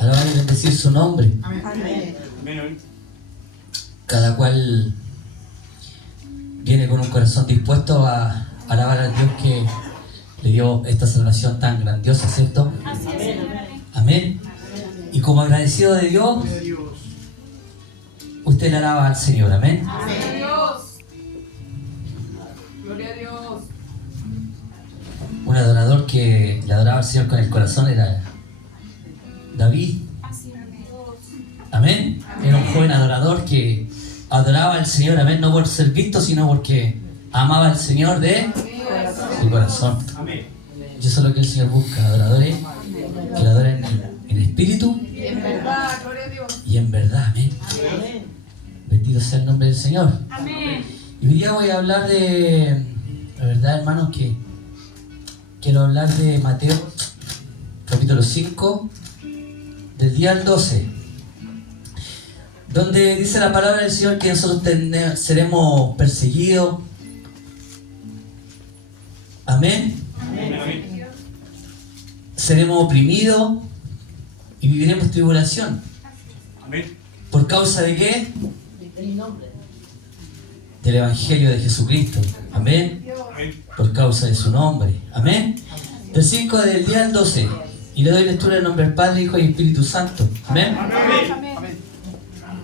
alabar y bendecir su nombre. Amén. Cada cual viene con un corazón dispuesto a alabar al Dios que le dio esta salvación tan grandiosa, ¿cierto? Amén. Y como agradecido de Dios, usted le alaba al Señor. Amén. Gloria a Dios. Un adorador que le adoraba al Señor con el corazón era David. Amén. Era un joven adorador que adoraba al Señor, amén, no por ser visto, sino porque amaba al Señor de su corazón. Y eso es lo que el Señor busca, adoradores que le adoren en espíritu Y en verdad, gloria a Dios. y en verdad. Amén. Bendito sea el nombre del Señor. Amén. Y hoy día voy a hablar de, la verdad, hermanos, que quiero hablar de Mateo, capítulo 5, del día al 12, donde dice la palabra del Señor que nosotros seremos perseguidos. Amén. Seremos oprimidos y viviremos tribulación. Amén. ¿Por causa de qué? Del Evangelio de Jesucristo. Amén. Amén. Por causa de su nombre. Amén. Del 5 del día al 12. Y le doy lectura en nombre del Padre, Hijo y Espíritu Santo. Amén. Amén.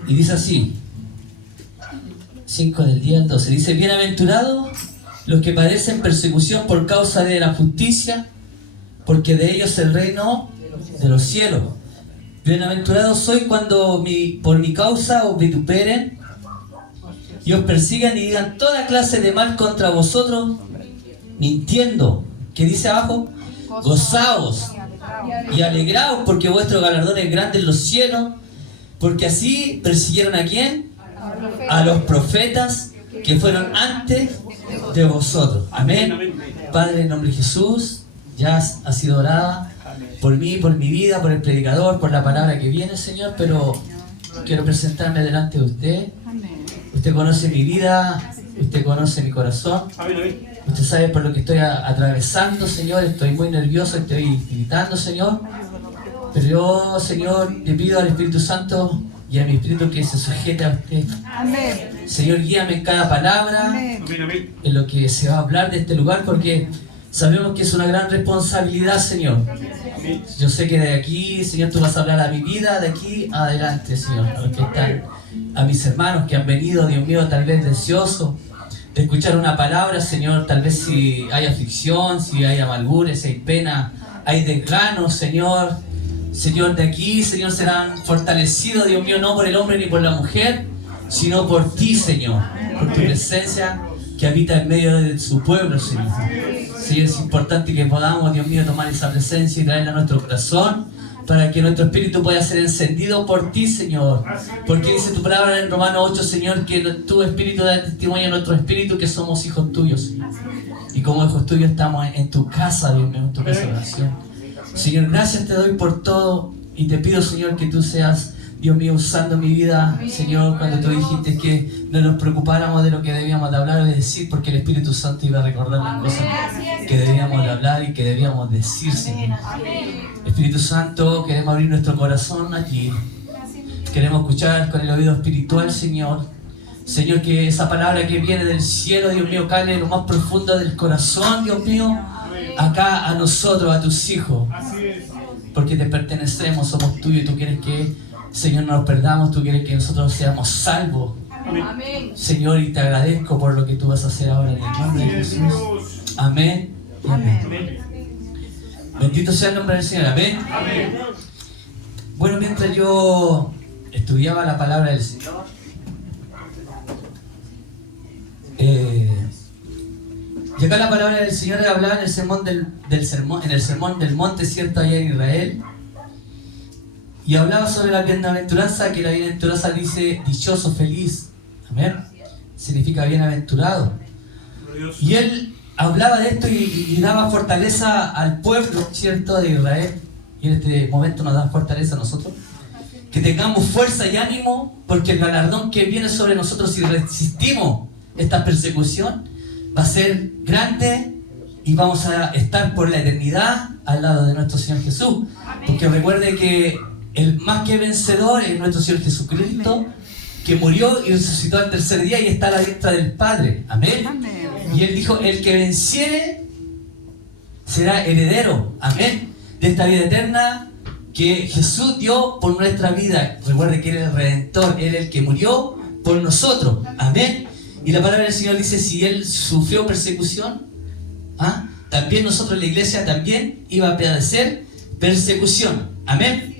Y dice así. 5 del día al 12. Dice: bienaventurados los que padecen persecución por causa de la justicia, porque de ellos es el reino de los cielos. Bienaventurados soy cuando por mi causa os vituperen y os persigan y digan toda clase de mal contra vosotros, mintiendo. ¿Qué dice abajo? Gozaos y alegraos, porque vuestro galardón es grande en los cielos, porque así persiguieron ¿a quién? A los profetas que fueron antes de vosotros. Amén. Padre, en nombre de Jesús, ya ha sido orada por mí, por mi vida, por el predicador, por la palabra que viene, Señor, pero quiero presentarme delante de usted. Usted conoce mi vida, usted conoce mi corazón, usted sabe por lo que estoy atravesando, Señor. Estoy muy nervioso, estoy gritando, Señor, pero yo, Señor, le pido al Espíritu Santo y a mi espíritu que se sujete a usted. Amén. Señor, guíame en cada palabra, Amén. en lo que se va a hablar de este lugar, porque sabemos que es una gran responsabilidad, Señor. Yo sé que de aquí, Señor, tú vas a hablar a mi vida, de aquí adelante, Señor. A los que están, a mis hermanos que han venido, Dios mío, tal vez deseosos de escuchar una palabra, Señor. Tal vez si hay aflicción, si hay amargura, si hay pena, hay desgano, Señor. Señor, de aquí, Señor, serán fortalecidos, Dios mío, no por el hombre ni por la mujer, sino por ti, Señor, por tu presencia que habita en medio de su pueblo, Señor. Señor, es importante que podamos, Dios mío, tomar esa presencia y traerla a nuestro corazón, para que nuestro espíritu pueda ser encendido por ti, Señor. Porque dice tu palabra en Romanos 8, Señor, que tu espíritu da testimonio a nuestro espíritu que somos hijos tuyos, Señor. Y como hijos tuyos estamos en tu casa, Dios mío, en tu casa de oración. Señor, gracias te doy por todo y te pido, Señor, que tú seas, Dios mío, usando mi vida, Señor, cuando tú dijiste que no nos preocupáramos de lo que debíamos de hablar o de decir, porque el Espíritu Santo iba a recordar las cosas que debíamos de hablar y que debíamos decir, Señor. Espíritu Santo, queremos abrir nuestro corazón a ti. Queremos escuchar con el oído espiritual, Señor. Señor, que esa palabra que viene del cielo, Dios mío, cale en lo más profundo del corazón, Dios mío, acá a nosotros, a tus hijos. Porque te pertenecemos, somos tuyos y tú quieres que, Señor, no nos perdamos, tú quieres que nosotros seamos salvos. Amén. Señor, y te agradezco por lo que tú vas a hacer ahora en el nombre de Jesús. Amén y amén. Bendito sea el nombre del Señor. Amén. Bueno, mientras yo estudiaba la palabra del Señor, y acá la palabra del Señor hablaba en el sermón en el sermón del monte, cierto, allá en Israel, y hablaba sobre la bienaventuranza, que la bienaventuranza dice dichoso, feliz. Amén. Significa bienaventurado. Y él hablaba de esto y daba fortaleza al pueblo, cierto, de Israel. Y en este momento nos da fortaleza a nosotros. Que tengamos fuerza y ánimo, porque el galardón que viene sobre nosotros si resistimos esta persecución va a ser grande y vamos a estar por la eternidad al lado de nuestro Señor Jesús. Porque recuerde que el más que vencedor es nuestro Señor Jesucristo, que murió y resucitó al tercer día y está a la diestra del Padre. Amén. Y Él dijo, el que venciere será heredero. Amén. De esta vida eterna que Jesús dio por nuestra vida. Recuerde que Él es el Redentor, Él es el que murió por nosotros. Amén. Y la palabra del Señor dice, si Él sufrió persecución, también nosotros en la iglesia también iba a padecer persecución. Amén.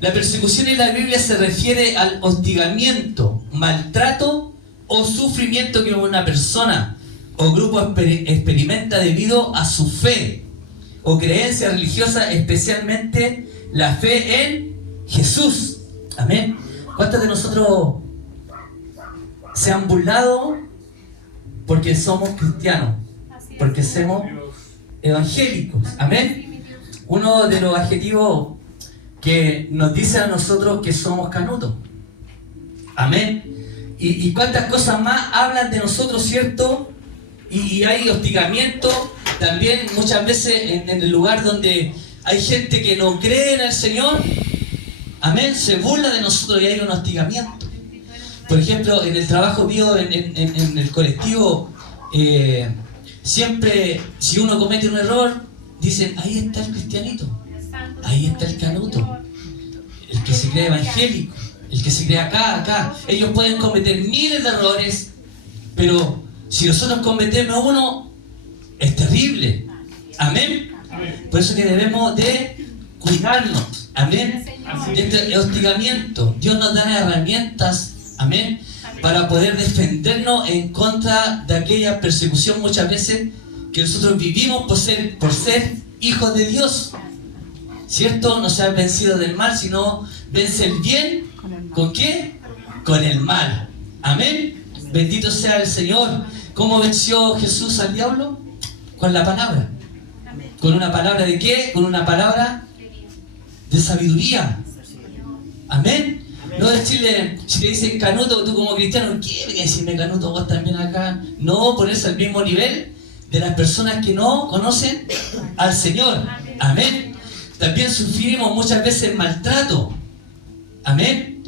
La persecución en la Biblia se refiere al hostigamiento, maltrato o sufrimiento que una persona o grupo experimenta debido a su fe o creencia religiosa, especialmente la fe en Jesús. Amén. ¿Cuántos de nosotros se han burlado porque somos cristianos? Porque somos evangélicos. Amén. Uno de los adjetivos que nos dicen a nosotros que somos canutos. Amén. Y cuántas cosas más hablan de nosotros, ¿cierto? Y hay hostigamiento también muchas veces en el lugar donde hay gente que no cree en el Señor. Amén. Se burla de nosotros y hay un hostigamiento. Por ejemplo, en el trabajo mío, en el colectivo, siempre, si uno comete un error, dicen, ahí está el cristianito, ahí está el canuto, el que se cree evangélico, el que se cree acá. Ellos pueden cometer miles de errores, pero si nosotros cometemos uno, es terrible. Amén. Por eso que debemos de cuidarnos. Amén. De este hostigamiento. Dios nos da herramientas. Amén. Para poder defendernos en contra de aquella persecución muchas veces que nosotros vivimos por ser hijos de Dios. ¿Cierto? No se han vencido del mal, sino vence el bien. ¿Con qué? Con el mal. Amén. Bendito sea el Señor. ¿Cómo venció Jesús al diablo? Con la palabra. ¿Con una palabra de qué? Con una palabra de sabiduría. Amén. No decirle, si te dicen canuto, tú como cristiano, ¿qué me decirme canuto vos también acá? No, ponerse al mismo nivel de las personas que no conocen al Señor. Amén. También sufrimos muchas veces maltrato. Amén.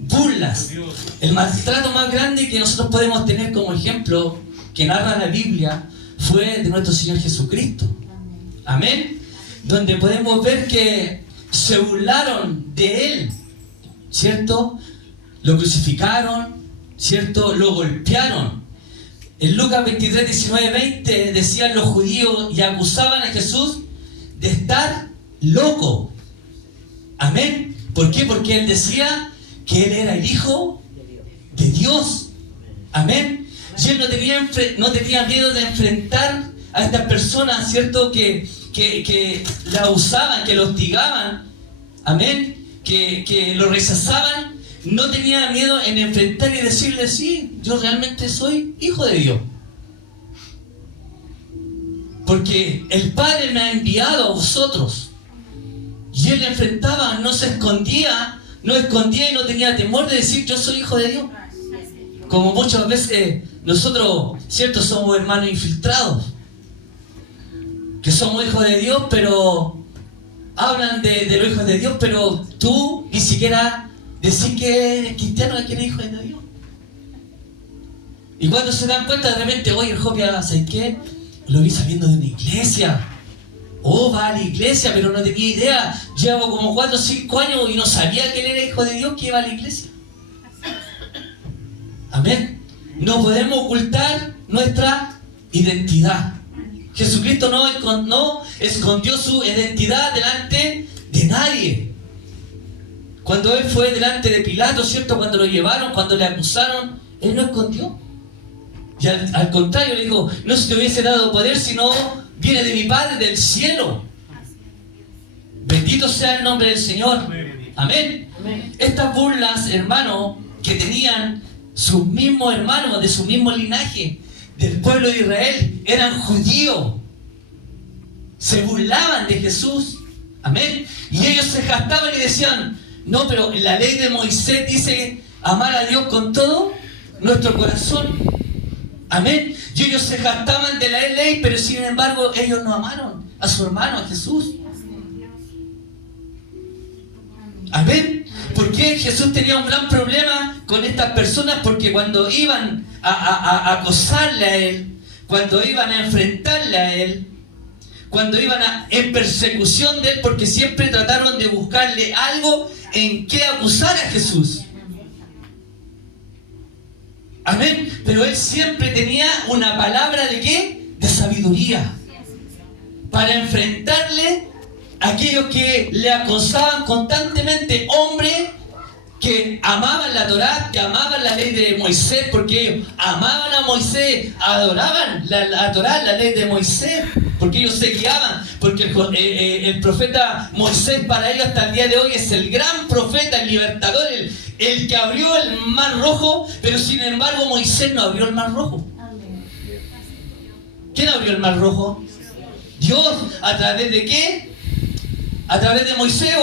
Burlas. El maltrato más grande que nosotros podemos tener como ejemplo, que narra la Biblia, fue de nuestro Señor Jesucristo. Amén. Donde podemos ver que se burlaron de Él. ¿Cierto? Lo crucificaron, ¿cierto? Lo golpearon. En Lucas 23, 19, 20 decían los judíos y acusaban a Jesús de estar loco. Amén. ¿Por qué? Porque Él decía que Él era el Hijo de Dios. Amén. Y Él no tenía miedo de enfrentar a estas personas, ¿cierto? Que la abusaban, que lo hostigaban. Amén. Que lo rechazaban. No tenía miedo en enfrentar y decirle, sí, yo realmente soy hijo de Dios. Porque el Padre me ha enviado a vosotros. Y Él enfrentaba, no se escondía, no escondía y no tenía temor de decir, yo soy hijo de Dios. Como muchas veces nosotros, ¿cierto? Somos hermanos infiltrados. Que somos hijos de Dios, pero hablan de los hijos de Dios, pero tú ni siquiera decís que eres cristiano, que eres hijo de Dios. Y cuando se dan cuenta de repente, oye, el Jopia, ¿sabes qué? Lo vi saliendo de una iglesia. Oh, va a la iglesia, pero no tenía idea. Llevo como 4 o 5 años y no sabía que él era hijo de Dios, que iba a la iglesia. Amén. No podemos ocultar nuestra identidad. Jesucristo no escondió su identidad delante de nadie. Cuando Él fue delante de Pilato, ¿cierto? Cuando lo llevaron, cuando le acusaron, Él no escondió. Y al contrario le dijo, no se te hubiese dado poder, sino viene de mi Padre del cielo. Bendito sea el nombre del Señor. Amén. Estas burlas, hermanos, que tenían sus mismos hermanos de su mismo linaje, del pueblo de Israel, eran judíos. Se burlaban de Jesús. Amén. Y ellos se jactaban y decían, no, pero la ley de Moisés dice amar a Dios con todo nuestro corazón. Amén. Y ellos se jactaban de la ley, pero sin embargo ellos no amaron a su hermano, a Jesús. Amén. ¿Por qué Jesús tenía un gran problema con estas personas? Porque cuando iban a acosarle a Él, cuando iban a enfrentarle a Él, cuando iban en persecución de Él, porque siempre trataron de buscarle algo en qué acusar a Jesús. Amén. Pero Él siempre tenía una palabra ¿de qué? De sabiduría. Para enfrentarle a aquellos que le acosaban constantemente. Hombres que amaban la Torá, que amaban la ley de Moisés, porque ellos amaban a Moisés, adoraban la Torá, la ley de Moisés, porque ellos se guiaban, porque el profeta Moisés para ellos hasta el día de hoy es el gran profeta, el libertador, el que abrió el mar rojo, pero sin embargo Moisés no abrió el mar rojo. ¿Quién abrió el mar rojo? Dios. ¿A través de qué? A través de Moisés.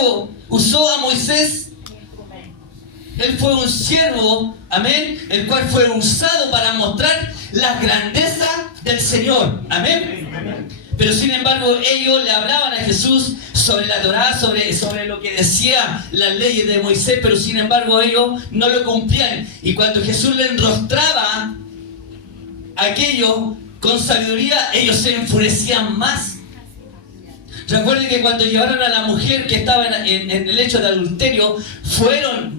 Usó a Moisés. Él fue un siervo, amén, el cual fue usado para mostrar la grandeza del Señor, amén. Pero sin embargo ellos le hablaban a Jesús sobre la Torá, sobre lo que decía las leyes de Moisés, pero sin embargo ellos no lo cumplían. Y cuando Jesús le enrostraba aquello con sabiduría, ellos se enfurecían más. Recuerden que cuando llevaron a la mujer que estaba en el hecho de adulterio,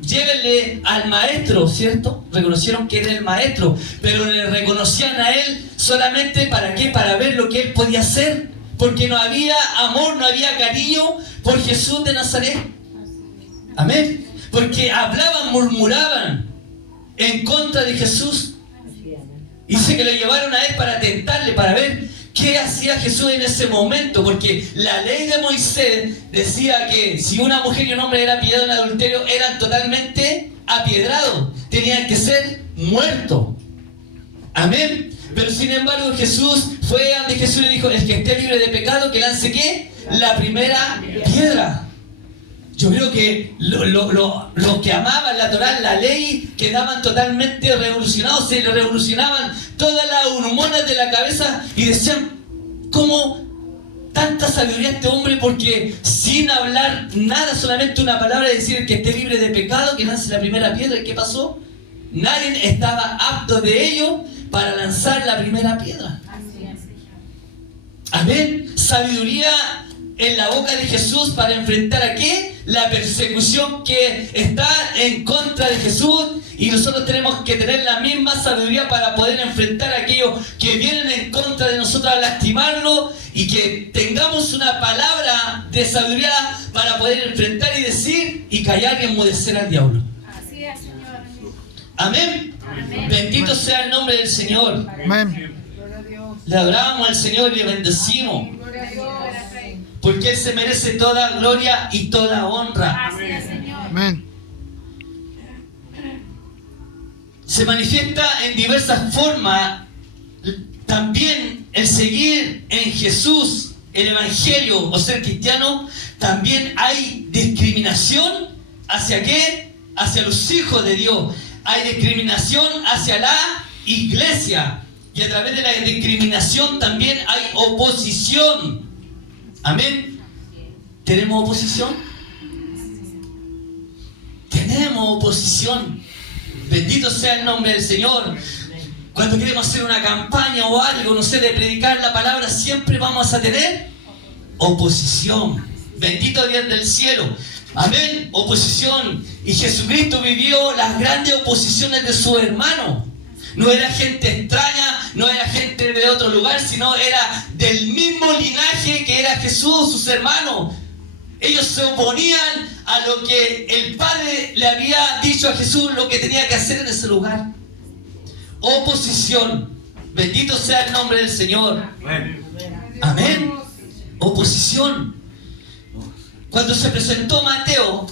llévenle al maestro, ¿cierto? Reconocieron que era el maestro, pero le reconocían a él solamente ¿para qué? Para ver lo que él podía hacer, porque no había amor, no había cariño por Jesús de Nazaret. Amén. Porque hablaban, murmuraban en contra de Jesús. Dice que lo llevaron a él para tentarle, para ver ¿qué hacía Jesús en ese momento? Porque la ley de Moisés decía que si una mujer y un hombre eran pillados en adulterio, eran totalmente apiedrados. Tenían que ser muertos. Amén. Pero sin embargo Jesús fue ante Jesús y le dijo, el que esté libre de pecado, que lance ¿qué? La primera piedra. Yo creo que los que amaban la Torá, la ley, quedaban totalmente revolucionados, se le revolucionaban todas las hormonas de la cabeza y decían, ¿cómo tanta sabiduría este hombre? Porque sin hablar nada, solamente una palabra, decir que esté libre de pecado, que lance la primera piedra. ¿Y qué pasó? Nadie estaba apto de ello para lanzar la primera piedra. Amén. Sabiduría en la boca de Jesús para enfrentar ¿a qué? La persecución que está en contra de Jesús, y nosotros tenemos que tener la misma sabiduría para poder enfrentar a aquellos que vienen en contra de nosotros a lastimarlo, y que tengamos una palabra de sabiduría para poder enfrentar y decir y callar y enmudecer al diablo. Así es, Señor. Amén. Amén. Bendito sea el nombre del Señor. Amén. Gloria a Dios. Le adoramos al Señor y le bendecimos, Gloria a Dios. porque Él se merece toda gloria y toda honra. Así es, Señor. Amén. Se manifiesta en diversas formas también el seguir en Jesús, el Evangelio o ser cristiano. También hay discriminación hacia ¿qué? Hacia los hijos de Dios. Hay discriminación hacia la iglesia, y a través de la discriminación también hay oposición. Amén. ¿Tenemos oposición? Tenemos oposición. Bendito sea el nombre del Señor. Cuando queremos hacer una campaña o algo, no sé, de predicar la palabra, siempre vamos a tener oposición. Bendito Dios del cielo. Amén. Oposición. Y Jesucristo vivió las grandes oposiciones de sus hermanos. No era gente extraña, no era gente de otro lugar, sino era del mismo linaje que era Jesús, sus hermanos. Ellos se oponían a lo que el Padre le había dicho a Jesús, lo que tenía que hacer en ese lugar. Oposición. Bendito sea el nombre del Señor. Amén. Oposición. Cuando se presentó Mateo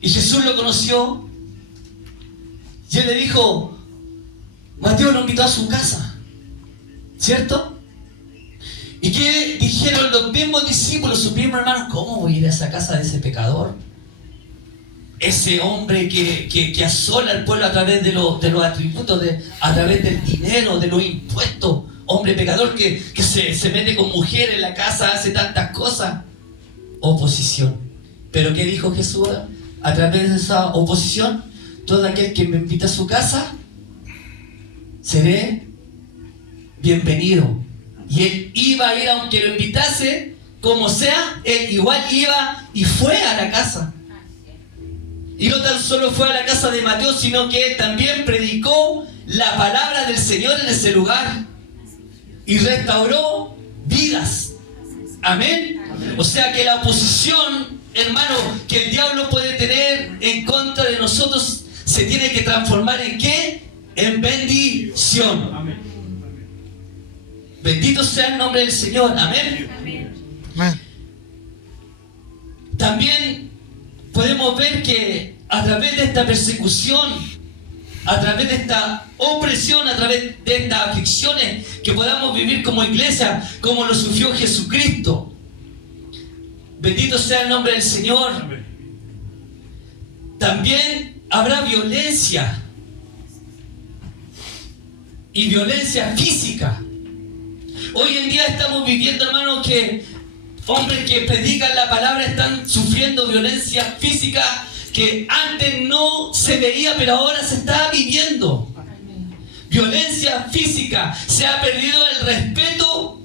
y Jesús lo conoció, y él le dijo, Mateo lo invitó a su casa, ¿cierto? ¿Y qué dijeron los mismos discípulos, sus mismos hermanos? ¿Cómo voy a ir a esa casa de ese pecador? Ese hombre que asola al pueblo a través de los atributos, a través del dinero, de los impuestos. Hombre pecador que se mete con mujeres en la casa, hace tantas cosas. Oposición. ¿Pero qué dijo Jesús a través de esa oposición, todo aquel que me invita a su casa, seré bienvenido. Y él iba a ir, aunque lo invitase, como sea, él igual iba y fue a la casa. Y no tan solo fue a la casa de Mateo, sino que él también predicó la palabra del Señor en ese lugar. Y restauró vidas. Amén. O sea que la oposición, hermano, que el diablo puede tener en contra de nosotros, se tiene que transformar ¿en qué? En bendición. Amén. Bendito sea el nombre del Señor. Amén. Amén. También podemos ver que a través de esta persecución, a través de esta opresión, a través de estas aflicciones que podamos vivir como iglesia, como lo sufrió Jesucristo. Bendito sea el nombre del Señor. Amén. También habrá violencia. Y violencia física. Hoy en día estamos viviendo, hermanos, que hombres que predican la palabra están sufriendo violencia física que antes no se veía, pero ahora se está viviendo. Violencia física. Se ha perdido el respeto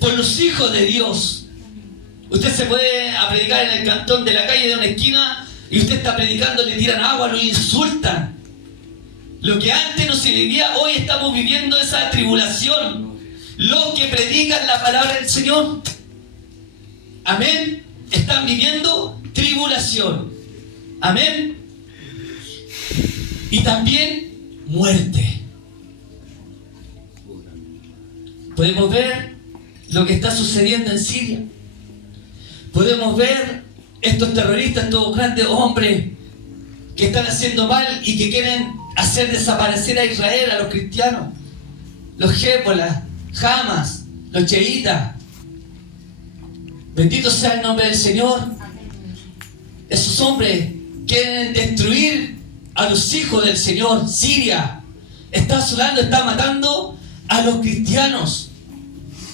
por los hijos de Dios. Usted se puede a predicar en el cantón de la calle de una esquina y usted está predicando, le tiran agua, lo insultan. Lo que antes no se vivía, hoy estamos viviendo esa tribulación. Los que predican la palabra del Señor, amén, están viviendo tribulación. Amén. Y también muerte. Podemos ver lo que está sucediendo en Siria. Podemos ver estos terroristas, estos grandes hombres que están haciendo mal y que quieren hacer desaparecer a Israel, a los cristianos. Los Hezbollah, Hamas, los chiitas. Bendito sea el nombre del Señor. Esos hombres quieren destruir a los hijos del Señor. Siria está asolando, está matando a los cristianos.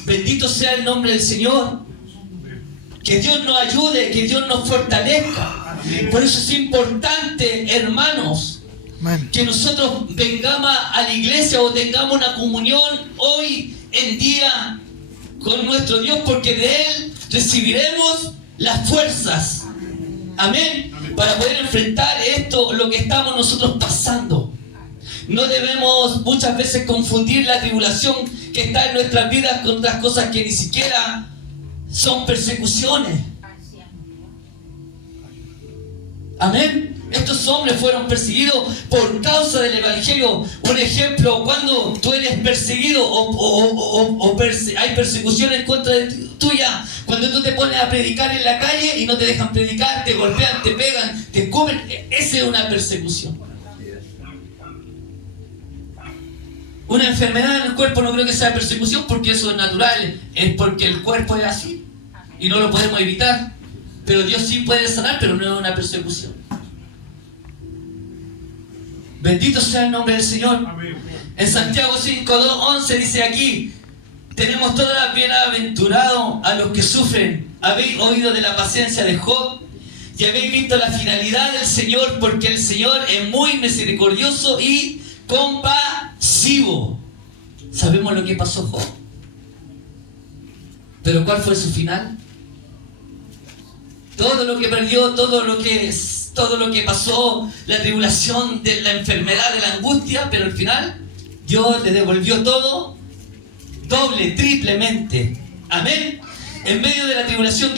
Bendito sea el nombre del Señor. Que Dios nos ayude, que Dios nos fortalezca. Por eso es importante, hermanos, que nosotros vengamos a la iglesia o tengamos una comunión hoy en día con nuestro Dios, porque de Él recibiremos las fuerzas. Amén. Para poder enfrentar esto, lo que estamos nosotros pasando. No debemos muchas veces confundir la tribulación que está en nuestras vidas con otras cosas que ni siquiera son persecuciones. Amén. Estos hombres fueron perseguidos por causa del Evangelio. Un ejemplo, cuando tú eres perseguido hay persecución en contra de tuya, cuando tú te pones a predicar en la calle y no te dejan predicar, te golpean, te pegan, te comen, esa es una persecución. Una enfermedad en el cuerpo no creo que sea persecución, porque eso es natural, es porque el cuerpo es así y no lo podemos evitar. Pero Dios sí puede sanar, pero no es una persecución. Bendito sea el nombre del Señor. En Santiago 5:11 dice aquí: tenemos todas bienaventurados a los que sufren. Habéis oído de la paciencia de Job y habéis visto la finalidad del Señor, porque el Señor es muy misericordioso y compasivo. Sabemos lo que pasó Job, pero ¿cuál fue su final? Todo lo que perdió, todo lo que pasó, la tribulación de la enfermedad, de la angustia, pero al final Dios le devolvió todo doble, triplemente. Amén. En medio de la tribulación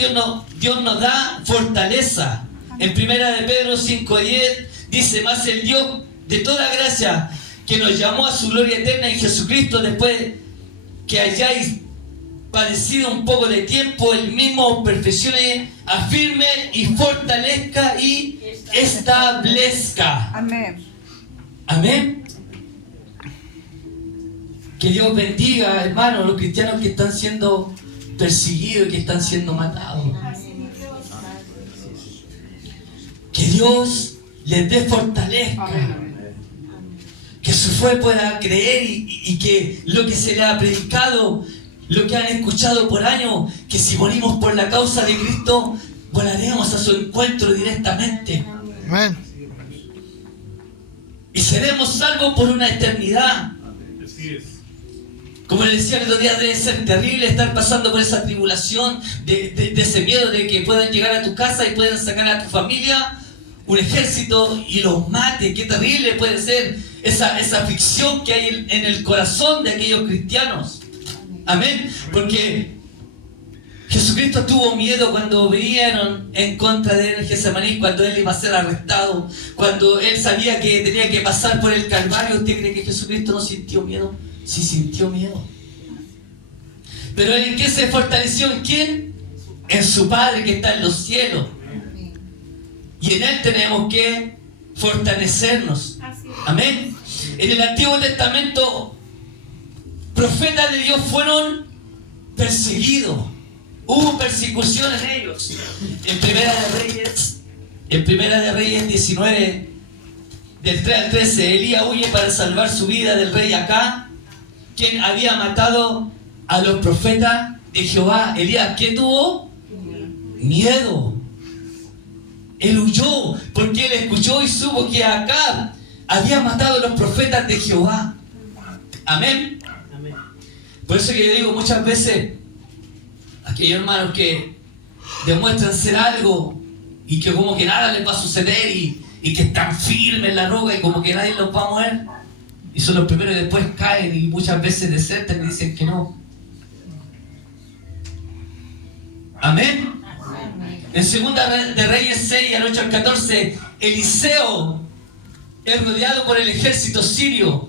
Dios nos da fortaleza. En 1 de Pedro 5:10 dice: más el Dios de toda gracia, que nos llamó a su gloria eterna en Jesucristo, después que hayáis padecido un poco de tiempo, el mismo os perfeccione, afirme y fortalezca y establezca. Amén. Amén. Que Dios bendiga, hermanos, los cristianos que están siendo perseguidos y que están siendo matados. Que Dios les dé fortaleza. Que su fe pueda creer y que lo que se le ha predicado, lo que han escuchado por años, que si morimos por la causa de Cristo, volaremos a su encuentro directamente. Amén. Y seremos salvos por una eternidad. Así es. Como les decía el otro día, debe ser terrible estar pasando por esa tribulación, de ese miedo de que puedan llegar a tu casa y puedan sacar a tu familia un ejército y los mate. Qué terrible puede ser esa aflicción que hay en el corazón de aquellos cristianos. Amén. Porque Jesucristo tuvo miedo cuando vinieron en contra de él en Getsemaní, cuando él iba a ser arrestado, cuando él sabía que tenía que pasar por el Calvario. ¿Usted cree que Jesucristo no sintió miedo? Sí sintió miedo. Pero ¿en qué se fortaleció? ¿En quién? En su Padre que está en los cielos. Y en Él tenemos que fortalecernos. Amén. En el Antiguo Testamento, profetas de Dios fueron perseguidos. Hubo persecución en ellos. En Primera de Reyes 19, del 3 al 13, Elías huye para salvar su vida del rey Acab, quien había matado a los profetas de Jehová. Elías, ¿qué tuvo? Miedo. Él huyó porque él escuchó y supo que Acab había matado a los profetas de Jehová. Amén. Por eso que yo digo muchas veces, aquellos hermanos que demuestran ser algo y que como que nada les va a suceder y que están firmes en la roca y como que nadie los va a mover, y son los primeros y después caen y muchas veces desertan y dicen que no. Amén. En Segunda de Reyes 6 al 8 al 14, Eliseo es rodeado por el ejército sirio,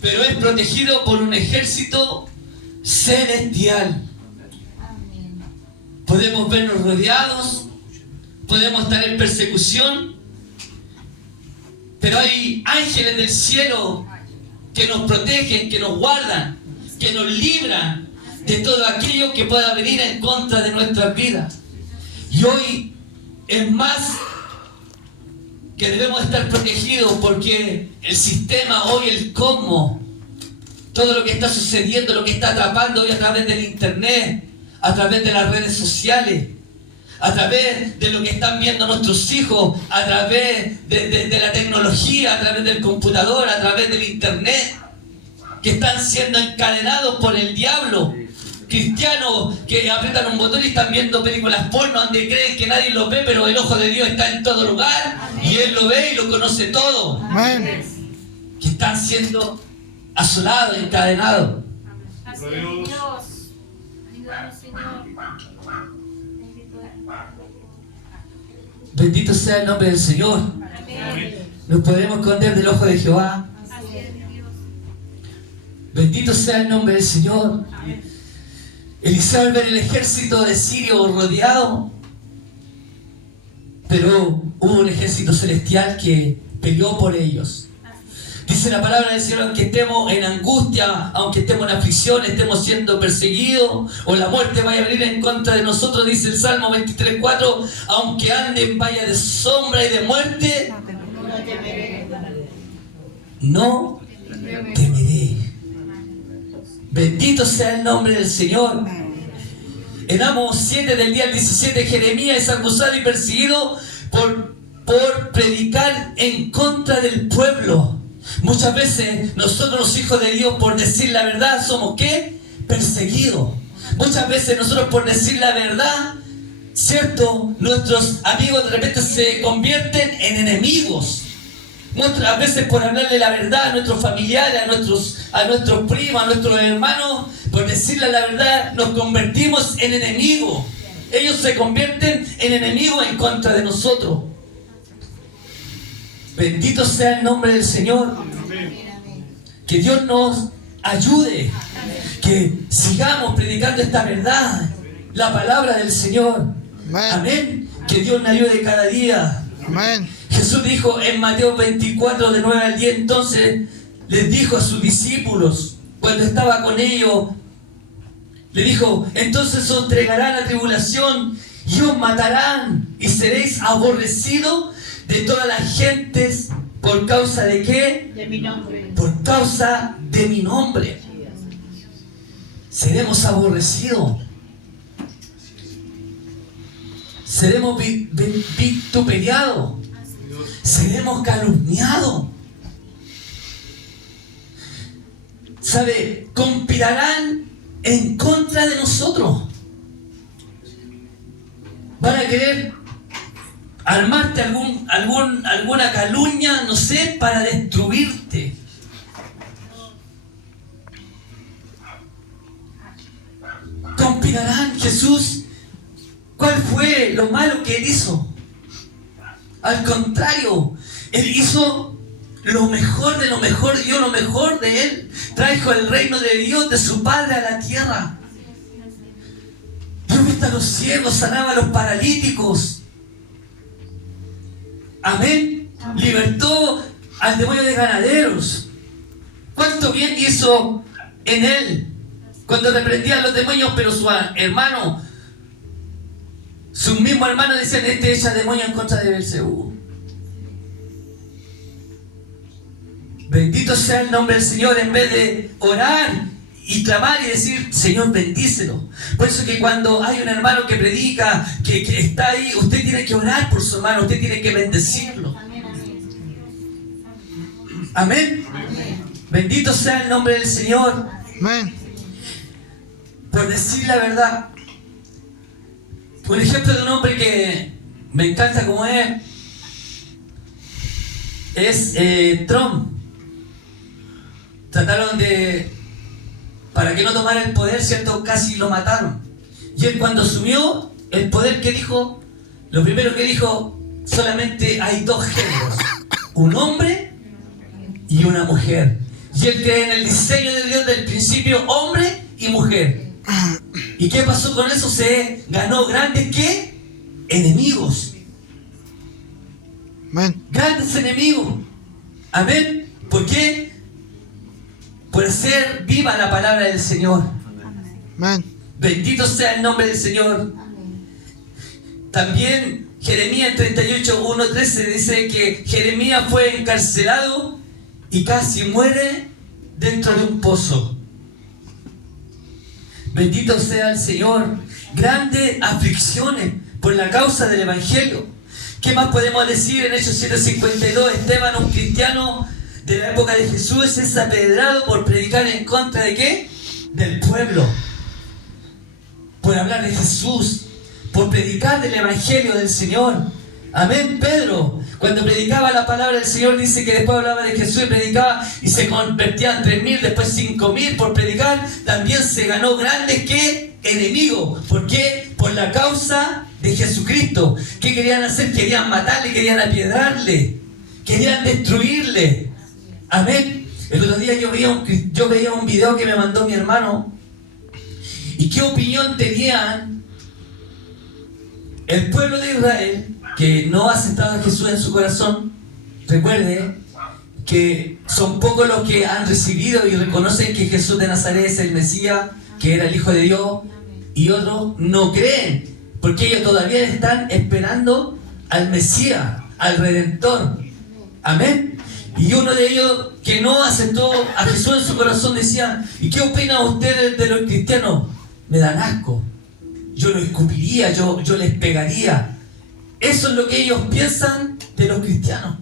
pero es protegido por un ejército celestial. Podemos vernos rodeados, podemos estar en persecución, pero hay ángeles del cielo que nos protegen, que nos guardan, que nos libran de todo aquello que pueda venir en contra de nuestras vidas. Y hoy es más que debemos estar protegidos, porque el sistema hoy, el cómo, todo lo que está sucediendo, lo que está atrapando hoy a través del internet, a través de las redes sociales, a través de lo que están viendo nuestros hijos, a través de la tecnología, a través del computador, a través del internet, que están siendo encadenados por el diablo. Cristianos que aprietan un botón y están viendo películas porno donde creen que nadie los ve, pero el ojo de Dios está en todo lugar. Amén. Y Él lo ve y lo conoce todo. Amén. Que están siendo asolados, encadenados. Así es, Dios. Ayúdanos, Señor. Bendito sea el nombre del Señor. Amén. Nos podremos esconder del ojo de Jehová. Así es, Dios. Bendito sea el nombre del Señor. Amén. Eliseo, al ver el ejército de Sirio rodeado, pero hubo un ejército celestial que peleó por ellos. Dice la palabra del Señor: aunque estemos en angustia, aunque estemos en aflicción, estemos siendo perseguidos, o la muerte vaya a venir en contra de nosotros, dice el Salmo 23:4, aunque ande en valle de sombra y de muerte, no temeré. Bendito sea el nombre del Señor. En Amos 7 del día al 17, Jeremías es acusado y perseguido por predicar en contra del pueblo. Muchas veces nosotros, los hijos de Dios, por decir la verdad, somos ¿qué? Perseguidos. Muchas veces nosotros, por decir la verdad, ¿cierto? Nuestros amigos de repente se convierten en enemigos. Muchas veces por hablarle la verdad a nuestros familiares, a nuestros primos, a nuestros hermanos, por decirle la verdad, nos convertimos en enemigos. Ellos se convierten en enemigos en contra de nosotros. Bendito sea el nombre del Señor. Que Dios nos ayude, que sigamos predicando esta verdad, la palabra del Señor. Amén. Que Dios nos ayude cada día. Amén. Jesús dijo en Mateo 24, de 9 al 10, entonces les dijo a sus discípulos, cuando estaba con ellos, le dijo: entonces os entregarán a tribulación y os matarán, y seréis aborrecidos de todas las gentes, ¿por causa de qué? De mi nombre. Por causa de mi nombre. Seremos aborrecidos. Seremos vituperiados. seremos calumniados. ¿Sabe? Conspirarán en contra de nosotros. Van a querer armarte alguna calumnia, no sé, para destruirte. Conspirarán. Jesús, ¿cuál fue lo malo que Él hizo? Al contrario, Él hizo lo mejor de lo mejor, dio lo mejor de Él. Trajo el reino de Dios, de su Padre, a la tierra. Dio vista a los ciegos, sanaba a los paralíticos. Amén. Libertó al demonio de ganaderos. ¿Cuánto bien hizo en Él? Cuando reprendían los demonios, pero sus mismos hermanos decían: este echa demonios en contra de Belcebú. Bendito sea el nombre del Señor, en vez de orar y clamar y decir: Señor, bendícelo. Por eso que cuando hay un hermano que predica, que está ahí, usted tiene que orar por su hermano, usted tiene que bendecirlo. Amén. Bendito sea el nombre del Señor. Amén. Por decir la verdad, un ejemplo de un hombre que me encanta como es Trump. Trataron para que no tomara el poder, ¿cierto? Casi lo mataron. Y él, cuando asumió el poder, ¿qué dijo? Lo primero que dijo: solamente hay dos géneros, un hombre y una mujer. Y él cree en el diseño de Dios del principio, hombre y mujer. ¿Y qué pasó con eso? Se ganó grandes, ¿qué? Enemigos. Amén. Grandes enemigos. Amén. ¿Por qué? Por hacer viva la palabra del Señor. Amén. Bendito sea el nombre del Señor. También Jeremías 38:1-13 dice que Jeremías fue encarcelado y casi muere dentro de un pozo. Bendito sea el Señor. Grandes aflicciones por la causa del Evangelio. ¿Qué más podemos decir? En Hechos 7:52, Esteban, un cristiano de la época de Jesús, es apedrado por predicar en contra ¿de qué? Del pueblo. Por hablar de Jesús, por predicar del Evangelio del Señor. Amén. Pedro, cuando predicaba la palabra del Señor, dice que después hablaba de Jesús y predicaba y se convertían 3.000, después 5.000 por predicar. También se ganó grandes ¿qué? Enemigos. ¿Por qué? Por la causa de Jesucristo. ¿Qué querían hacer? Querían matarle, querían apiedrarle, querían destruirle. Amén. El otro día yo veía un video que me mandó mi hermano. ¿Y qué opinión tenían el pueblo de Israel que no ha aceptado a Jesús en su corazón? Recuerde que son pocos los que han recibido y reconocen que Jesús de Nazaret es el Mesías, que era el Hijo de Dios, y otros no creen, porque ellos todavía están esperando al Mesías, al Redentor. Amén. Y uno de ellos que no aceptó a Jesús en su corazón decía: ¿y qué opinan ustedes de los cristianos? Me dan asco, yo los escupiría, yo les pegaría. Eso es lo que ellos piensan de los cristianos.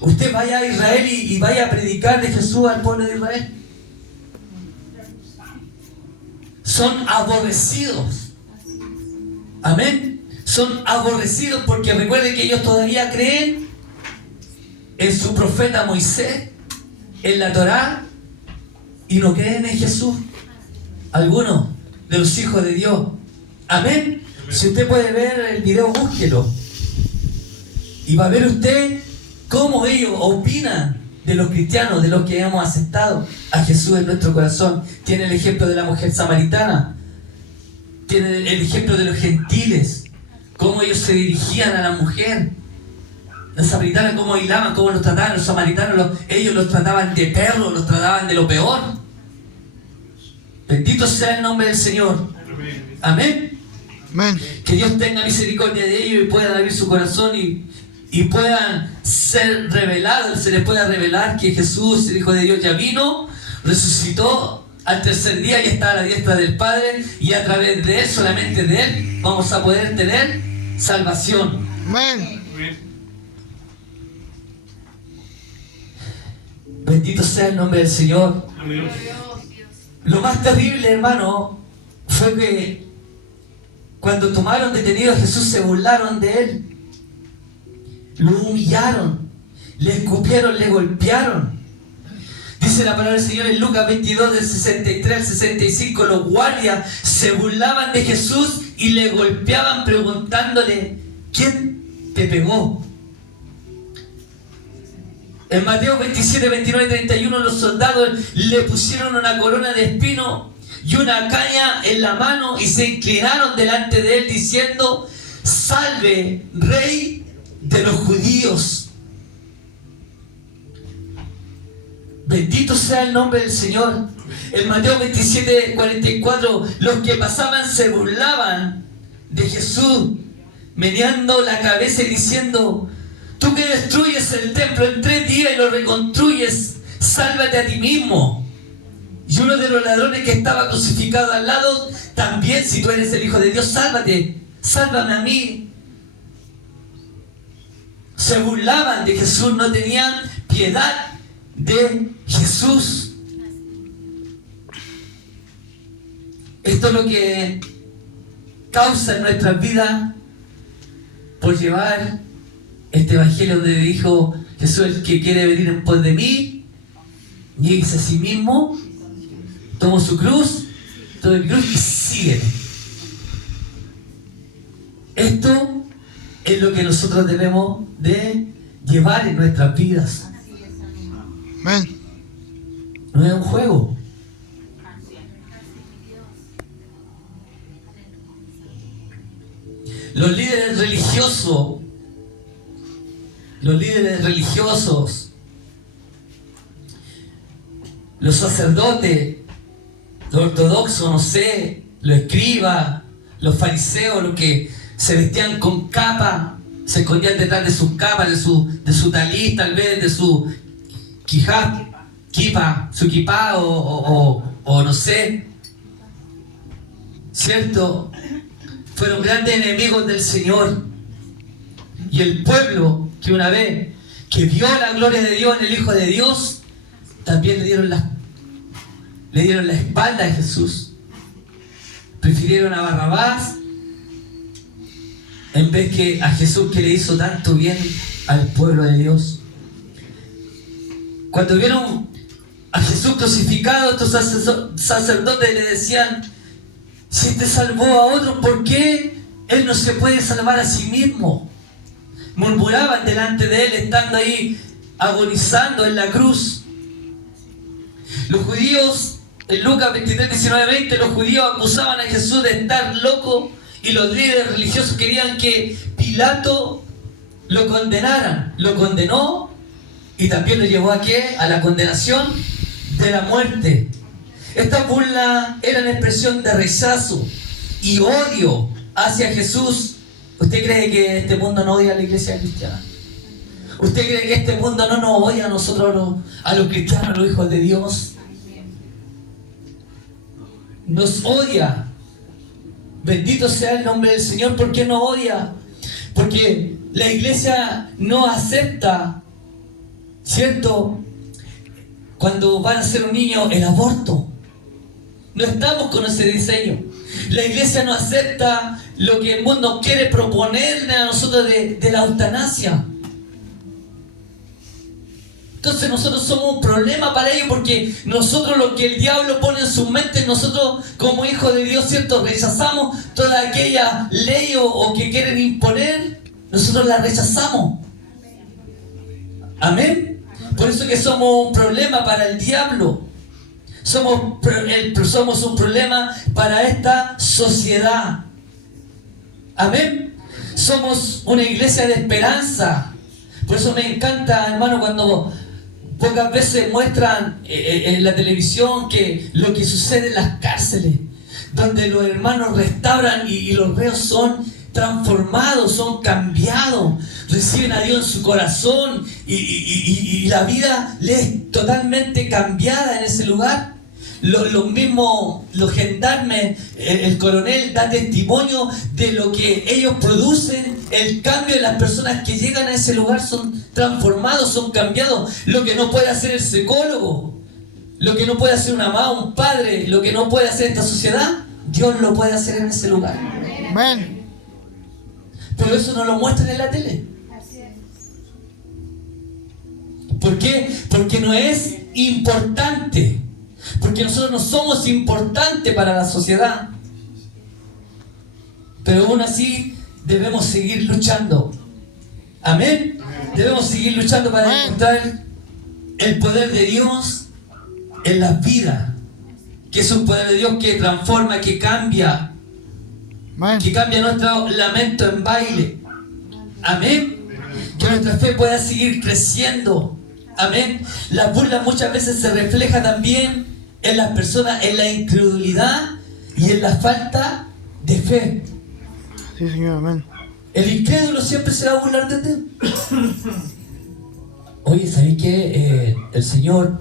Usted vaya a Israel y vaya a predicar de Jesús al pueblo de Israel. Son aborrecidos. Amén. Son aborrecidos porque recuerden que ellos todavía creen en su profeta Moisés, en la Torá, y no creen en Jesús. Algunos de los hijos de Dios. Amén. Si usted puede ver el video, búsquelo. Y va a ver usted cómo ellos opinan de los cristianos, de los que hemos aceptado a Jesús en nuestro corazón. Tiene el ejemplo de la mujer samaritana. Tiene el ejemplo de los gentiles. Cómo ellos se dirigían a la mujer. Los samaritanos, cómo bailaban, cómo los trataban. Los samaritanos, ellos los trataban de perros, los trataban de lo peor. Bendito sea el nombre del Señor. Amén. Amén. Que Dios tenga misericordia de ellos y puedan abrir su corazón y puedan ser revelados, se les pueda revelar que Jesús, el Hijo de Dios, ya vino, resucitó al tercer día y está a la diestra del Padre, y a través de Él, solamente de Él, vamos a poder tener salvación. Amén. Bendito sea el nombre del Señor. Amén. Lo más terrible, hermano, fue que cuando tomaron detenido a Jesús se burlaron de él. Lo humillaron, le escupieron, le golpearon. Dice la palabra del Señor en Lucas 22, del 63 al 65, los guardias se burlaban de Jesús y le golpeaban preguntándole, ¿quién te pegó? En Mateo 27, 29 y 31 los soldados le pusieron una corona de espino y una caña en la mano y se inclinaron delante de él diciendo, salve, Rey de los judíos. Bendito sea el nombre del Señor. En Mateo 27, 44, los que pasaban se burlaban de Jesús, meneando la cabeza y diciendo, tú que destruyes el templo en 3 días y lo reconstruyes, sálvate a ti mismo. Y uno de los ladrones que estaba crucificado al lado, también, si tú eres el Hijo de Dios, sálvate, sálvame a mí. Se burlaban de Jesús, no tenían piedad de Jesús. Esto es lo que causa en nuestras vidas por llevar este evangelio donde dijo Jesús, el que quiere venir en pos de mí, nieguese a sí mismo, toma su cruz, toma mi cruz y sígueme. Esto es lo que nosotros debemos de llevar en nuestras vidas. Amén. No es un juego. Los líderes religiosos, los sacerdotes, los ortodoxos, no sé, los escribas, los fariseos, los que se vestían con capa, se escondían detrás de sus capas, de su talit, tal vez, de su kipa, su kipá o no sé, ¿cierto? Fueron grandes enemigos del Señor. Y el pueblo que una vez que vio la gloria de Dios en el Hijo de Dios, también le dieron la espalda a Jesús. Prefirieron a Barrabás en vez que a Jesús, que le hizo tanto bien al pueblo de Dios. Cuando vieron a Jesús crucificado, estos sacerdotes le decían, si este salvó a otros, ¿por qué él no se puede salvar a sí mismo? Murmuraban delante de él estando ahí agonizando en la cruz. Los judíos, en Lucas 23, 19, 20, los judíos acusaban a Jesús de estar loco y los líderes religiosos querían que Pilato lo condenaran. Lo condenó y también lo llevó ¿a qué? A la condenación de la muerte. Estas burlas eran expresión de rechazo y odio hacia Jesús. ¿Usted cree que este mundo no odia a la iglesia cristiana? ¿Usted cree que este mundo no nos odia a nosotros, a los cristianos, a los hijos de Dios? Nos odia. Bendito sea el nombre del Señor. ¿Por qué nos odia? Porque la iglesia no acepta, ¿cierto? Cuando van a hacer un niño, el aborto. No estamos con ese diseño. La iglesia no acepta lo que el mundo quiere proponerle a nosotros de la eutanasia. Entonces nosotros somos un problema para ellos, porque nosotros, lo que el diablo pone en sus mentes, nosotros como hijos de Dios, ¿cierto?, rechazamos toda aquella ley o que quieren imponer. Nosotros la rechazamos. Amén. Por eso que somos un problema para el diablo. Somos un problema para esta sociedad. Amén. Somos una iglesia de esperanza. Por eso me encanta, hermano, cuando pocas veces muestran en la televisión que lo que sucede en las cárceles, donde los hermanos restauran y los reos son transformados, son cambiados, reciben a Dios en su corazón y la vida les es totalmente cambiada en ese lugar. los gendarmes, el coronel da testimonio de lo que ellos producen, el cambio de las personas que llegan a ese lugar son transformados, son cambiados. Lo que no puede hacer el psicólogo, lo que no puede hacer una mamá, un padre, lo que no puede hacer esta sociedad, Dios lo puede hacer en ese lugar. Amén. Pero eso no lo muestran en la tele. ¿Por qué? Porque no es importante. Porque nosotros no somos importantes para la sociedad. Pero aún así debemos seguir luchando. Amén. Debemos seguir luchando para encontrar el poder de Dios en la vida. Que es un poder de Dios que transforma, que cambia. Que cambia nuestro lamento en baile. Amén. Que nuestra fe pueda seguir creciendo. Amén. La burla muchas veces se refleja también en las personas, en la incredulidad y en la falta de fe. Sí, Señor, amén. El incrédulo siempre se va a burlar de ti. Oye, ¿sabes qué? El Señor,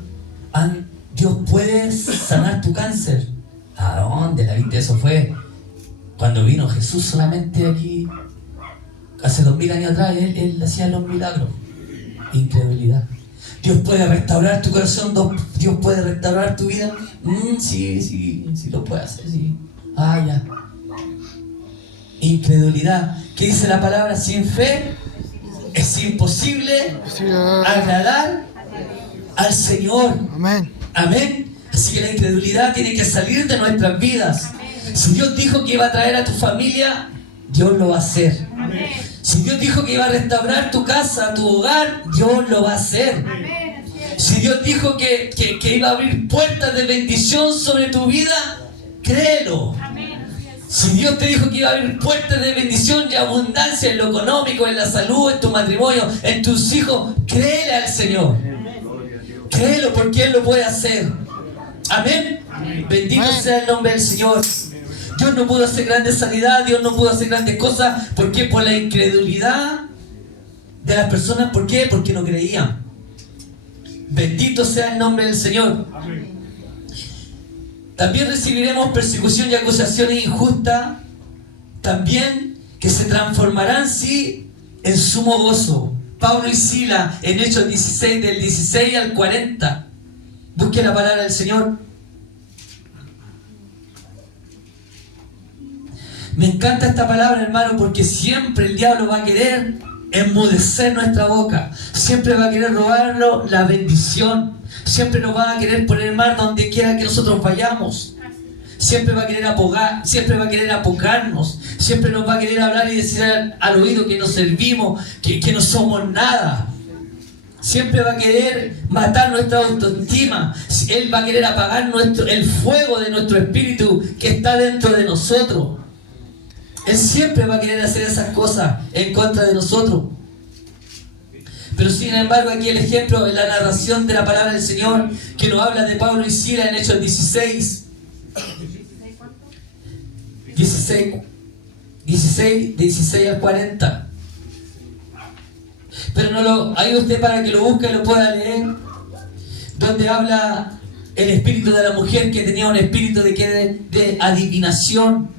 Dios puede sanar tu cáncer. ¿A dónde la viste? Eso fue cuando vino Jesús solamente aquí, hace 2000 años atrás, Él hacía los milagros. Incredulidad. Dios puede restaurar tu corazón, Dios puede restaurar tu vida. Sí lo puede hacer, sí. Ya. Incredulidad. ¿Qué dice la palabra? Sin fe es imposible agradar al Señor. Amén. Amén. Así que la incredulidad tiene que salir de nuestras vidas. Si Dios dijo que iba a traer a tu familia, Dios lo va a hacer. Si Dios dijo que iba a restaurar tu casa, tu hogar, Dios lo va a hacer. Si Dios dijo que iba a abrir puertas de bendición sobre tu vida, créelo. Si Dios te dijo que iba a abrir puertas de bendición y abundancia en lo económico, en la salud, en tu matrimonio, en tus hijos, créele al Señor. Créelo porque Él lo puede hacer. Amén. Bendito sea el nombre del Señor. Dios no pudo hacer grandes sanidades, Dios no pudo hacer grandes cosas. ¿Por qué? Por la incredulidad de las personas. ¿Por qué? Porque no creían. Bendito sea el nombre del Señor. También recibiremos persecución y acusaciones injustas, también que se transformarán sí en sumo gozo. Pablo y Sila en Hechos 16, del 16 al 40. Busque la palabra del Señor. Me encanta esta palabra, hermano, porque siempre el diablo va a querer enmudecer nuestra boca. Siempre va a querer robarnos la bendición. Siempre nos va a querer poner mal donde quiera que nosotros vayamos. Siempre va a querer apocar, siempre va a querer apocarnos. Siempre nos va a querer hablar y decir al oído que no servimos, que no somos nada. Siempre va a querer matar nuestra autoestima. Él va a querer apagar el fuego de nuestro espíritu que está dentro de nosotros. Él siempre va a querer hacer esas cosas en contra de nosotros. Pero sin embargo, aquí el ejemplo en la narración de la palabra del Señor que nos habla de Pablo y Sila en Hechos 16 al 40. Pero no lo hay usted para que lo busque y lo pueda leer, donde habla el espíritu de la mujer que tenía un espíritu de adivinación.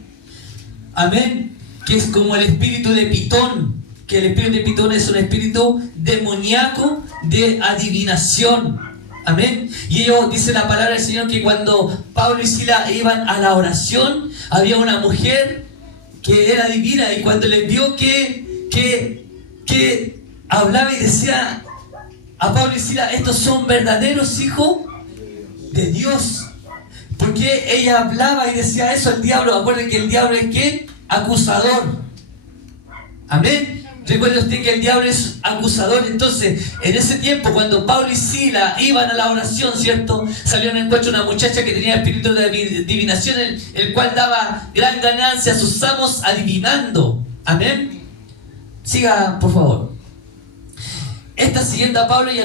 Amén. Que es como el espíritu de Pitón. Que el espíritu de Pitón es un espíritu demoníaco de adivinación. Amén. Y ellos, dice la palabra del Señor, que cuando Pablo y Sila iban a la oración, había una mujer que era divina, y cuando les vio que hablaba y decía a Pablo y Sila, estos son verdaderos hijos de Dios. Porque ella hablaba y decía eso al diablo. Acuérdense que el diablo es ¿qué? Acusador. Amén. Recuerde usted que el diablo es acusador. Entonces, en ese tiempo, cuando Pablo y Sila iban a la oración, ¿cierto? Salió en encuentro una muchacha que tenía espíritu de adivinación, el cual daba gran ganancia a sus amos adivinando. Amén. Siga, por favor. Esta siguiendo a Pablo y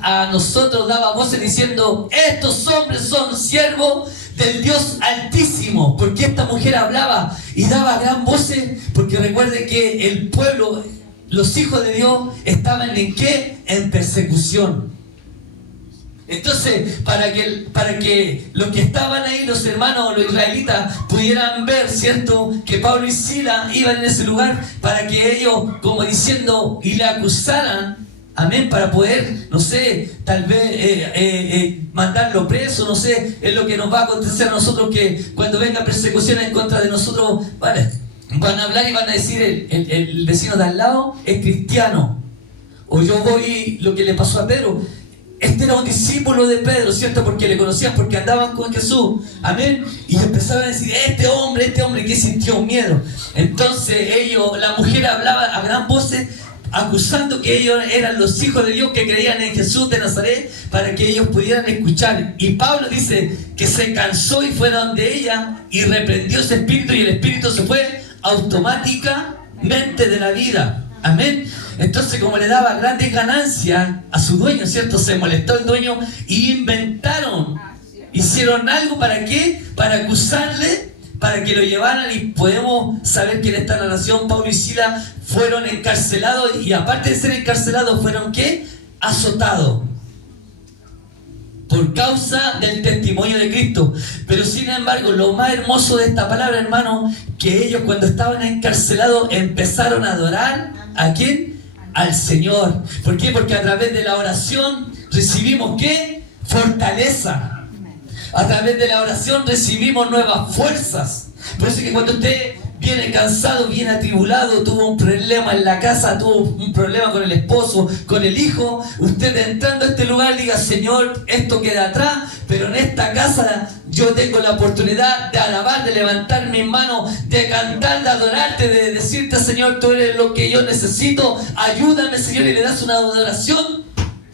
a nosotros daba voces diciendo: estos hombres son siervos del Dios Altísimo. Porque esta mujer hablaba y daba gran voces, porque recuerde que el pueblo, los hijos de Dios, estaban ¿en qué? En persecución. Entonces, para que los que estaban ahí, los hermanos, los israelitas, pudieran ver, ¿cierto?, que Pablo y Silas iban en ese lugar, para que ellos, como diciendo, y le acusaran, amén, para poder, no sé, tal vez mandarlo preso, no sé, es lo que nos va a acontecer a nosotros, que cuando venga persecución en contra de nosotros, vale, van a hablar y van a decir, el vecino de al lado es cristiano. O yo voy, lo que le pasó a Pedro. Este era un discípulo de Pedro, ¿cierto? Porque le conocían, porque andaban con Jesús. Amén. Y empezaron a decir, este hombre que sintió miedo. Entonces la mujer hablaba a gran voz, acusando que ellos eran los hijos de Dios que creían en Jesús de Nazaret, para que ellos pudieran escuchar. Y Pablo dice que se cansó y fue donde ella y reprendió ese espíritu, y el espíritu se fue automáticamente de la vida. Amén. Entonces, como le daba grandes ganancias a su dueño, ¿cierto?, se molestó el dueño y hicieron algo. ¿Para qué? Para acusarle, para que lo llevaran. Y podemos saber que en esta narración Pablo y Silas fueron encarcelados, y aparte de ser encarcelados, fueron ¿qué? Azotados por causa del testimonio de Cristo. Pero sin embargo, lo más hermoso de esta palabra, hermano, que ellos cuando estaban encarcelados empezaron a adorar ¿a quién? Al Señor. ¿Por qué? Porque a través de la oración recibimos ¿qué? Fortaleza. A través de la oración recibimos nuevas fuerzas. Por eso es que cuando usted viene cansado, viene atribulado, tuvo un problema en la casa, tuvo un problema con el esposo, con el hijo, usted entrando a este lugar diga, Señor, esto queda atrás, pero en esta casa yo tengo la oportunidad de alabar, de levantar mis manos, de cantar, de adorarte, de decirte, Señor, tú eres lo que yo necesito, ayúdame, Señor, y le das una adoración,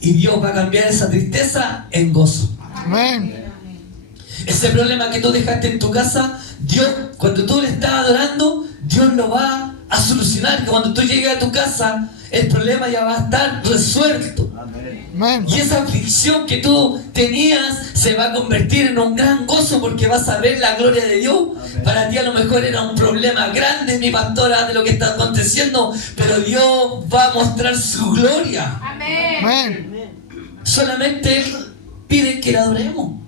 y Dios va a cambiar esa tristeza en gozo. Amén. Ese problema que tú dejaste en tu casa, Dios, cuando tú le estás adorando, Dios lo va a solucionar. Cuando tú llegues a tu casa, el problema ya va a estar resuelto. Amén. Y esa aflicción que tú tenías se va a convertir en un gran gozo, porque vas a ver la gloria de Dios. Para ti a lo mejor era un problema grande, mi pastora, de lo que está aconteciendo, pero Dios va a mostrar su gloria. Amén. Solamente Él pide que la adoremos.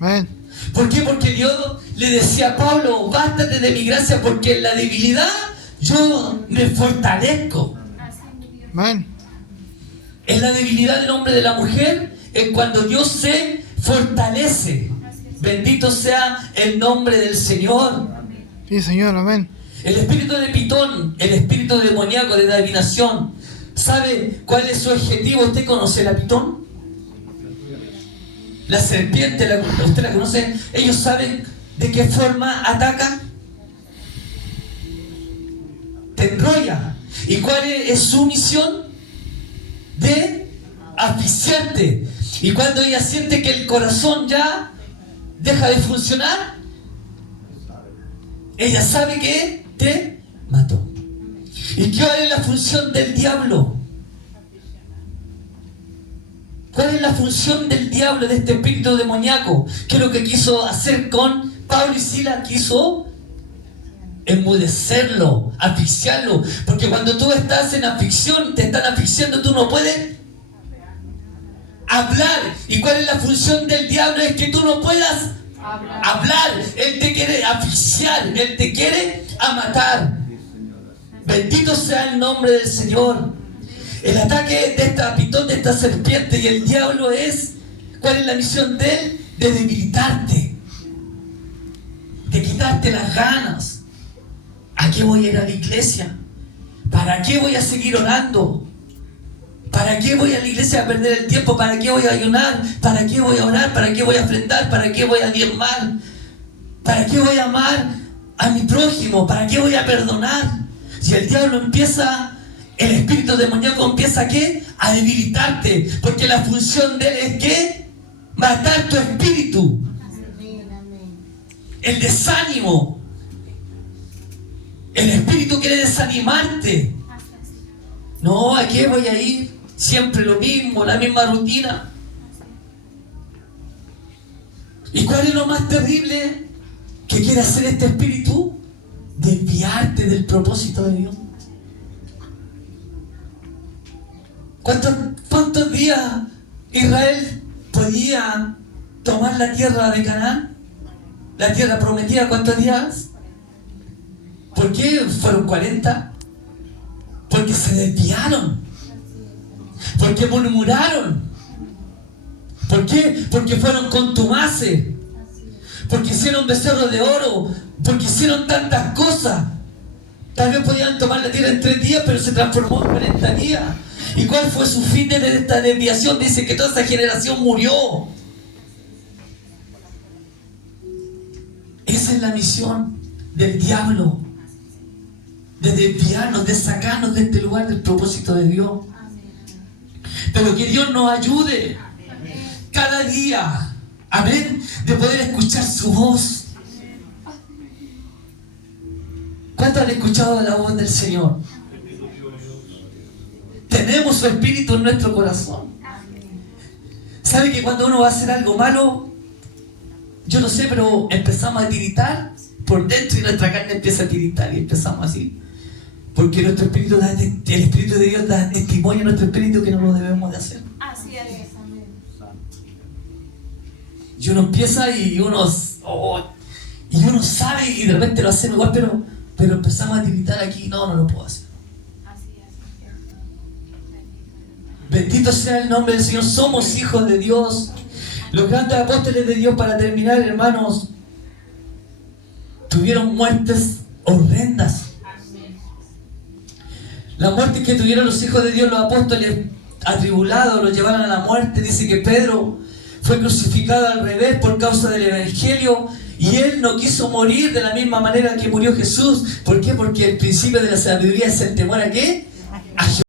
Amén. ¿Por qué? Porque Dios le decía a Pablo, bástate de mi gracia, porque en la debilidad yo me fortalezco. Amén. En la debilidad del hombre y de la mujer es cuando Dios se fortalece. Bendito sea el nombre del Señor. Sí, Señor. Amén. El espíritu de Pitón, el espíritu demoníaco de adivinación, ¿sabe cuál es su objetivo? ¿Usted conoce la Pitón? La serpiente, ¿usted la conoce? ¿Ellos saben de qué forma ataca? Te enrolla. ¿Y cuál es su misión? De asfixiarte. Y cuando ella siente que el corazón ya deja de funcionar, ella sabe que te mató. ¿Y cuál es la función del diablo? ¿Cuál es la función del diablo, de este espíritu demoníaco? ¿Qué es lo que quiso hacer con Pablo y Silas? Quiso enmudecerlo, asfixiarlo. Porque cuando tú estás en aflicción, te están asfixiando, tú no puedes hablar. ¿Y cuál es la función del diablo? Es que tú no puedas hablar. Él te quiere asfixiar, Él te quiere matar. Bendito sea el nombre del Señor. El ataque de esta pitón, de esta serpiente y el diablo es, ¿cuál es la misión de él? De debilitarte, de quitarte las ganas. ¿A qué voy a ir a la iglesia? ¿Para qué voy a seguir orando? ¿Para qué voy a la iglesia a perder el tiempo? ¿Para qué voy a ayunar? ¿Para qué voy a orar? ¿Para qué voy a ofrendar? ¿Para qué voy a diezmar? ¿Para qué voy a amar a mi prójimo? ¿Para qué voy a perdonar? Si el diablo empieza... El espíritu demoníaco empieza ¿a qué? A debilitarte, porque la función de él es ¿qué? Matar tu espíritu. El desánimo. El espíritu quiere desanimarte. No, ¿a qué voy a ir? Siempre lo mismo, la misma rutina. ¿Y cuál es lo más terrible que quiere hacer este espíritu? Desviarte del propósito de Dios. ¿Cuántos días Israel, podía tomar la tierra de Canaán, la tierra prometida. ¿Cuántos días? ¿Por qué fueron 40? Porque se desviaron, porque murmuraron. ¿Por qué? Porque fueron contumaces, porque hicieron becerros de oro, porque hicieron tantas cosas. Tal vez podían tomar la tierra en 3 días, pero se transformó en 40 días. ¿Y cuál fue su fin de esta desviación? Dice que toda esa generación murió. Esa es la misión del diablo, de desviarnos, de sacarnos de este lugar del propósito de Dios. Pero que Dios nos ayude cada día, amén, de poder escuchar su voz. ¿Cuántos han escuchado la voz del Señor? Tenemos su espíritu en nuestro corazón. ¿Sabe que cuando uno va a hacer algo malo, yo no sé, pero empezamos a tiritar por dentro y nuestra carne empieza a tiritar y empezamos así? Porque nuestro espíritu el Espíritu de Dios da testimonio a nuestro espíritu que no lo debemos de hacer. Así es. Y uno empieza y uno sabe y de repente lo hacemos igual, pero empezamos a tiritar aquí, no lo puedo hacer. Así es. Bendito sea el nombre del Señor. Somos hijos de Dios. Los grandes apóstoles de Dios, para terminar, hermanos, tuvieron muertes horrendas. Las muertes que tuvieron los hijos de Dios, los apóstoles atribulados, los llevaron a la muerte. Dice que Pedro fue crucificado al revés por causa del Evangelio, y él no quiso morir de la misma manera que murió Jesús. ¿Por qué? Porque el principio de la sabiduría es el temor a ¿qué? A Jehová.